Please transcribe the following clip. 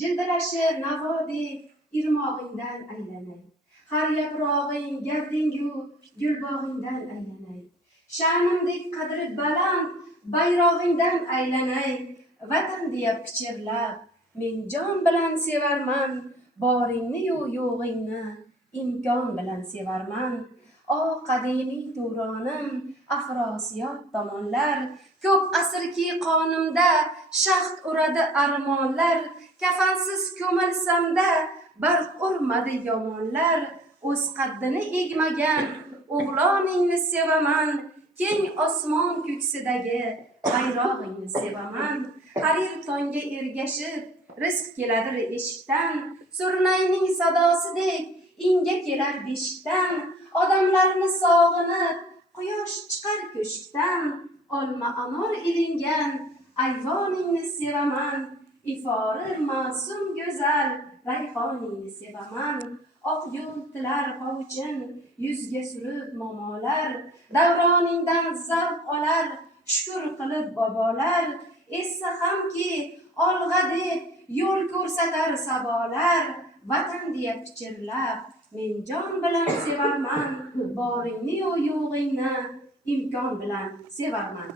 Jildilashi navodek irmog'ingdan aylanay. Har yaprog'ing gavdingu gulbog'ingdan aylanay. Sha'nimdek qadri baland bayrog'ingdan aylanay. Vatan deya pichirlab men jon bilan sevarman. Boringni-yu yo'g'ingni imkon bilan sevarman. O qadimiy Turonim, Afrosiyod tomonlar, ko'p asrki qonimda shaxt uradi armonlar. Kafansiz ko'milsamda barq urmadi yomonlar. O'z qaddini egmagan o'g'loningni sevaman. Keng osmon ko'ksidagi bayrog'ingni sevaman. Har yil tongga ergashib rizq kelar eshikdan. Surnayning sadosidek inga kelar beshikdan. Odamlarni sog'inib quyosh chiqar ko'shikdan. Olma anor ilingan ayvoningni sevaman. Ifori ma'sum go'zal rayhoningni sevaman. Oq yo'l tilar hovuchin yuzga surib momolar. Davroningdan zavq olar shukr qilib bobolar. Essa hamki olg'a deb yo'l ko'rsatar sabolar. Vatan deya pichirlab men jon bilan sevarman. Boringni-yu yo'g'ingni imkon bilan sevarman.